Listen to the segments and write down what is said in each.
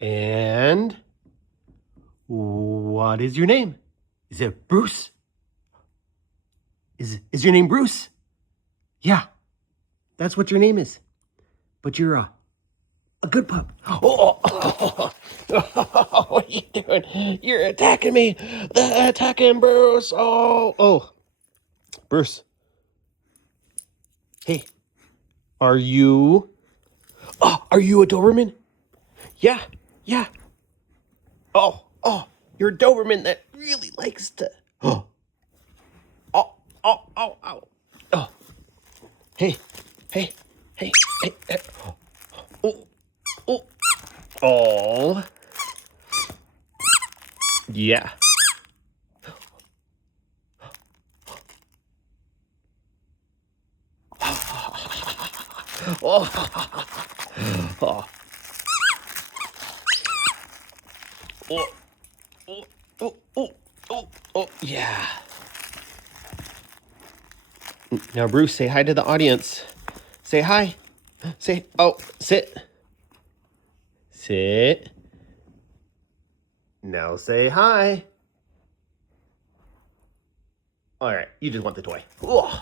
And what is your name? Is it Bruce? Is your name Bruce? Yeah, that's what your name is. But you're a good pup. Oh, what are you doing? You're attacking me. Attacking Bruce. Oh, Bruce. Hey, are you a Doberman? Yeah. Oh, you're a Doberman that really likes to. Oh, oh. Hey. Hey. Oh. Oh. Yeah. Oh. Oh. Oh. Oh, yeah. Now, Bruce, say hi to the audience. Say hi. Sit. Sit. Now say hi. All right, you just want the toy. Ugh.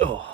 Oh.